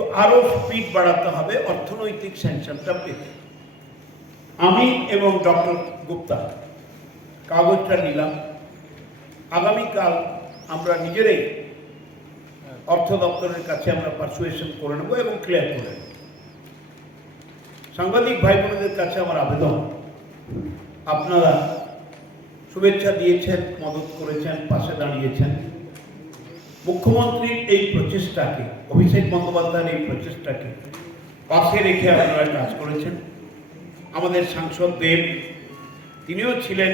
একটু আরো স্পিড বাড়াতে হবে অর্থনৈতিক স্যাংশনটা পেতে। আমি এবং ডক্টর গুপ্তা কাগজটা নিলাম, আগামীকাল আমরা নিজেরাই অর্থ দপ্তরের কাছে আমরা পারসুয়েশন করে নেব এবং ক্লিয়ার করে নেব। সাংবাদিক ভাই বোনদের কাছে আমার আবেদন, আপনারা শুভেচ্ছা দিয়েছেন, মদত করেছেন, পাশে দাঁড়িয়েছেন। মুখ্যমন্ত্রীর এই প্রচেষ্টাকে, অভিষেক বন্দ্যোপাধ্যায়ের এই প্রচেষ্টাকে পাশে রেখে আপনারা কাজ করেছেন। আমাদের সাংসদ দেব, তিনিও ছিলেন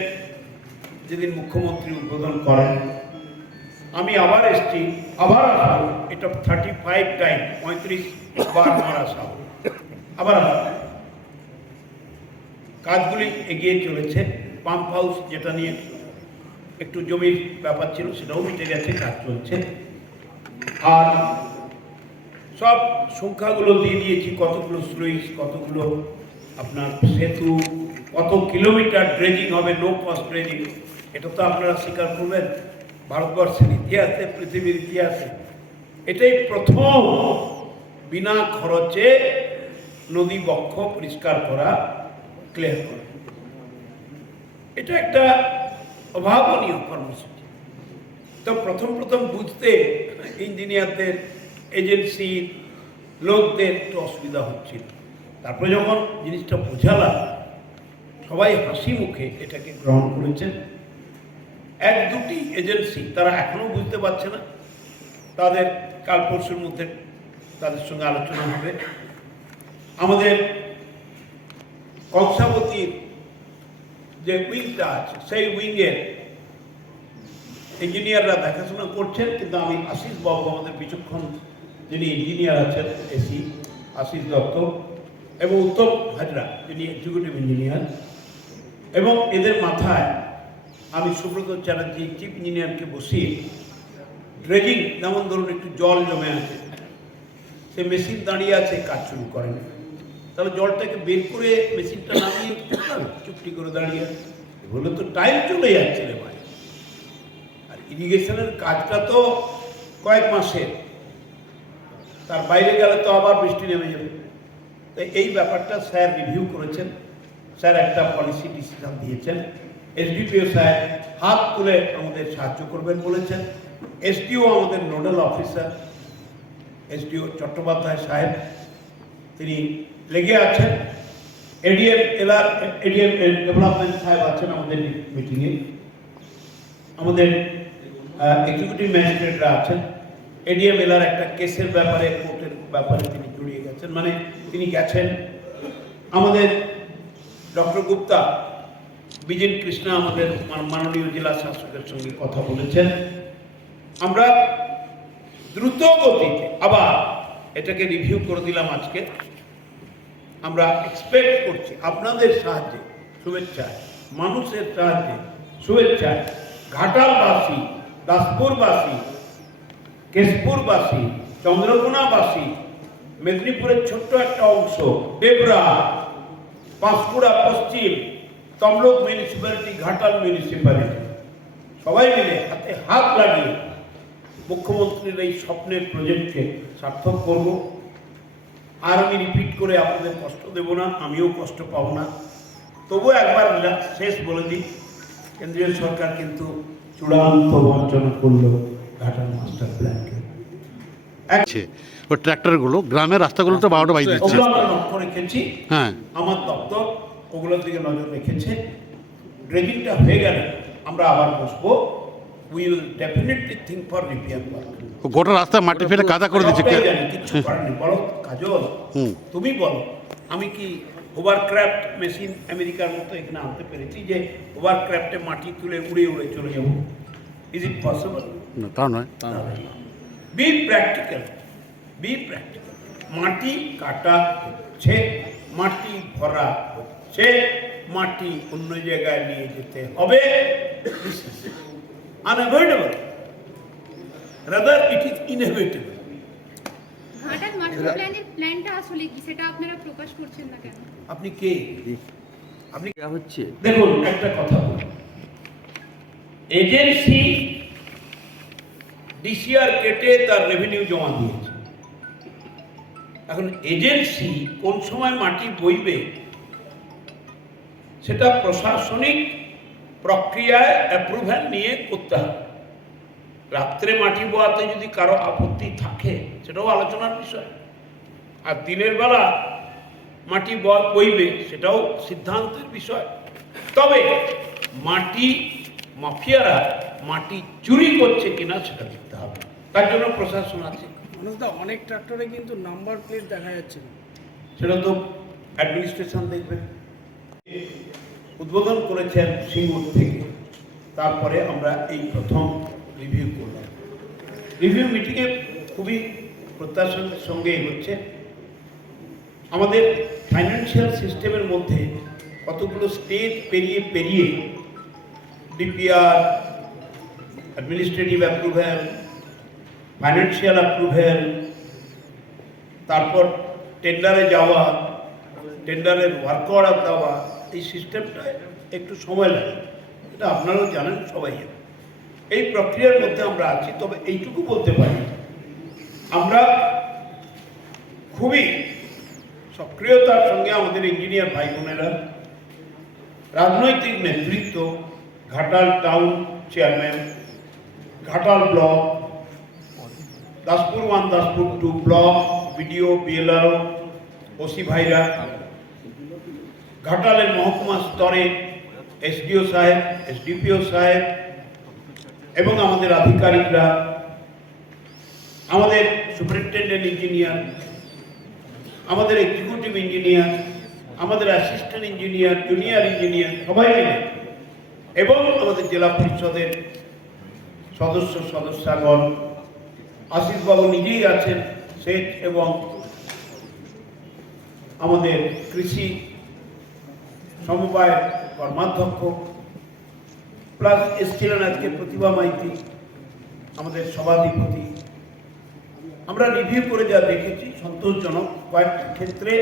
যেদিন মুখ্যমন্ত্রী উদ্বোধন করেন। আমি আবার এসছি, আবার আসবো, এটা 35 টাইম, 35 বার আমার আসা, আবার কাজগুলি এগিয়ে চলেছে। পাম্প হাউস যেটা নিয়ে একটু জমির ব্যাপার ছিল সেটাও মিটে গেছে, কাজ চলছে। আর সব সংখ্যাগুলো দিয়ে দিয়েছি, কতগুলো স্লুইস, কতগুলো আপনার সেতু, কত কিলোমিটার ড্রেজিং হবে, নো কস্ট ড্রেজিং। এটা তো আপনারা স্বীকার করবেন, ভারতবর্ষের ইতিহাসে, পৃথিবীর ইতিহাসে এটাই প্রথম বিনা খরচে নদী বক্ষ পরিষ্কার করা, ক্লিয়ার করা। এটা একটা অভাবনীয় কর্মসূচি। তো প্রথম বুঝতে ইঞ্জিনিয়ারদের, এজেন্সির লোকদের একটু অসুবিধা হচ্ছিল। তারপরে যখন জিনিসটা বোঝালাম, সবাই হাসি মুখে এটাকে গ্রহণ করেছেন। এক দুটি এজেন্সি তারা এখনো বুঝতে পারছে না, তাদের কাল পরশুর মধ্যে তাদের সঙ্গে আলোচনা হবে। আমাদের কংসাবতীর যে উইংটা আছে, সেই উইংয়ের ইঞ্জিনিয়াররা দেখাশোনা করছেন, কিন্তু আমি আশিস বাবু, আমাদের বিচক্ষণ যিনি ইঞ্জিনিয়ার আছেন, এসি আশিস দত্ত, এবং উত্তম হাজরা যিনি এক্সিকিউটিভ ইঞ্জিনিয়ার, এবং এদের মাথায় আমি সুব্রত চ্যাটার্জি চিফ ইঞ্জিনিয়ারকে বসিয়ে ড্রেজিং, যেমন ধরুন একটু জল জমে আছে, সে মেশিন দাঁড়িয়ে আছে, কাজ শুরু করেন, তাহলে জলটাকে বের করে মেশিনটা নামিয়ে চুপটি করে দাঁড়িয়ে হলে তো টাইম চলে যাচ্ছে রে ভাই। আর ইরিগেশনের কাজটা তো কয়েক মাসের, তার বাইরে গেলে তো আবার বৃষ্টি নেমে যাবে। তো এই ব্যাপারটা স্যার রিভিউ করেছেন, স্যার একটা পলিসি ডিসিশন দিয়েছেন। এসডিপিও স্যার হাত তুলে আমাদের সাহায্য করবেন বলেছেন। এসডিও আমাদের নোডাল অফিসার, এসডিও চট্টোপাধ্যায় সাহেব, তিনি লেগে আছেন। এডিএম ডেভেলপমেন্ট সাহেব আছেন আমাদের মিটিংয়ে, আমাদের এক্সিকিউটিভ ম্যাজিস্ট্রেটরা আছেন। এডিএম এলার একটা কেসের ব্যাপারে, কোর্টের ব্যাপারে তিনি জড়িয়ে গেছেন, মানে তিনি গেছেন। আমাদের ডক্টর গুপ্তা, বিজেন কৃষ্ণা আমাদের মাননীয় জেলা শাসকের সঙ্গে কথা বলেছেন। আমরা দ্রুত গতিতে আবার এটাকে রিভিউ করে দিলাম আজকে। আমরা এক্সপেক্ট করছি আপনাদের সাহায্যে, শুভেচ্ছায়, মানুষের সাহায্যে, শুভেচ্ছায়, ঘাটালবাসী, দাসপুরবাসী, কেশপুরবাসী, চন্দ্রকোনাবাসী, মেদিনীপুরের ছোট্ট একটা অংশ, ডেবরা, পাঁশকুড়া পশ্চিম, তমলুক মিউনিসিপ্যালিটি, ঘাটাল মিউনিসিপ্যালিটি, সবাই মিলে হাতে হাত লাগিয়ে মুখ্যমন্ত্রীর এই স্বপ্নের প্রজেক্টকে সার্থক করব। আর আমি রিপিট করে আপনাদের কষ্ট দেব না, আমিও কষ্ট পাবো না। তবুও একবার শেষ বলে দিই, কেন্দ্রীয় সরকার কিন্তু চূড়ান্ত বঞ্চনা করলো ঘাটাল মাস্টার প্ল্যানকে। ওই ট্র্যাক্টরগুলো গ্রামের রাস্তাগুলো তো 12টা বাজে দিচ্ছে। ওগুলো আমরা লক্ষ্য রেখেছি, হ্যাঁ, আমার দপ্তর ওগুলোর দিকে নজর রেখেছে। ড্রেজিংটা হয়ে গেলে আমরা আবার বসবো। We will definitely think for repair work. গোটা রাস্তা মাটি ফেলে কাদা করে দিচ্ছে। কিছু করেনি। বলো কাজল, তুমি বলো, আমি কি ওভারক্রাফট মেশিন আমেরিকার মতো এখানে আনতে পেরেছি যে ওভারক্রাফটে মাটি তুলে উড়ে উড়ে চলে যাবো? Is it possible? না, তা নয়। B practical, B practical. মাটি কাটা হচ্ছে, মাটি ভরা হচ্ছে, মাটি অন্য জায়গায় নিয়ে যেতে হবে। Unavoidable, rather it is inevitable. Ghatal master প্ল্যানের প্ল্যানটা আসলে কি, সেটা আপনারা প্রকাশ করছেন না কেন? আপনি কে? আপনি যা হচ্ছে, দেখুন একটা কথা বলি, এজেন্সি ডিসিআর কেটে তার রেভিনিউ জমা দিয়েছে, এখন এজেন্সি কোন সময় মাটি বইবে সেটা প্রশাসনিক প্রক্রিয়ায় অ্যাপ্রুভ্যাল নিয়ে করতে হবে। রাত্রে মাটি বোয়াতে যদি কারো আপত্তি থাকে সেটাও আলোচনার বিষয়, আর দিনের বেলা মাটি বইবে সেটাও সিদ্ধান্তের বিষয়। তবে মাটি মাফিয়ারা মাটি চুরি করছে কিনা সেটা দেখতে হবে, তার জন্য প্রশাসন আছে। মানুষদা অনেক ট্রাক্টরে কিন্তু নাম্বার প্লেট দেখা যাচ্ছে না। সেটা তো অ্যাডমিনিস্ট্রেশন দেখবে। উদ্বোধন করেছেন সিঙ্গুর থেকে, তারপরে আমরা এই প্রথম রিভিউ করলাম। রিভিউ মিটিংয়ে খুবই প্রত্যাশার সঙ্গে এগোচ্ছে। আমাদের ফাইন্যান্সিয়াল সিস্টেমের মধ্যে কতগুলো স্টেজ পেরিয়ে পেরিয়ে ডিপিআর, অ্যাডমিনিস্ট্রেটিভ অ্যাপ্রুভ্যাল, ফাইন্যান্সিয়াল অ্যাপ্রুভ্যাল, তারপর টেন্ডারে যাওয়া, টেন্ডারের ওয়ার্ক অর্ডার দেওয়া, এই সিস্টেমটায় একটু সময় লাগে, এটা আপনারাও জানেন, সবাই জানেন। এই প্রক্রিয়ার মধ্যে আমরা আছি। তবে এইটুকু বলতে পারি, আমরা খুবই সক্রিয়তার সঙ্গে আমাদের ইঞ্জিনিয়ার ভাই বোনেরা, রাজনৈতিক নেতৃত্ব, Ghatal town chairman, Ghatal block, Daspur 1, Daspur 2 block, BDO, BLRO, OC ভাইরা, ঘাটালের মহকুমা স্তরে এসডিও সাহেব, এসডিপিও সাহেব এবং আমাদের আধিকারিকরা, আমাদের সুপারিনটেন্ডেন্ট ইঞ্জিনিয়ার, আমাদের এক্সিকিউটিভ ইঞ্জিনিয়ার, আমাদের অ্যাসিস্ট্যান্ট ইঞ্জিনিয়ার, জুনিয়র ইঞ্জিনিয়ার, সবাই মিলে, এবং আমাদের জেলা পরিষদের সদস্যগণ, আশিসবাবু নিজেই আছেন সেট, এবং আমাদের কৃষি সমবায় কর্মাধ্যক্ষ, প্লাস এসছিলেন আজকে প্রতিভা মাইতি, আমাদের সভাধিপতি। আমরা রিভিউ করে যা দেখেছি সন্তোষজনক। কয়েকটি ক্ষেত্রে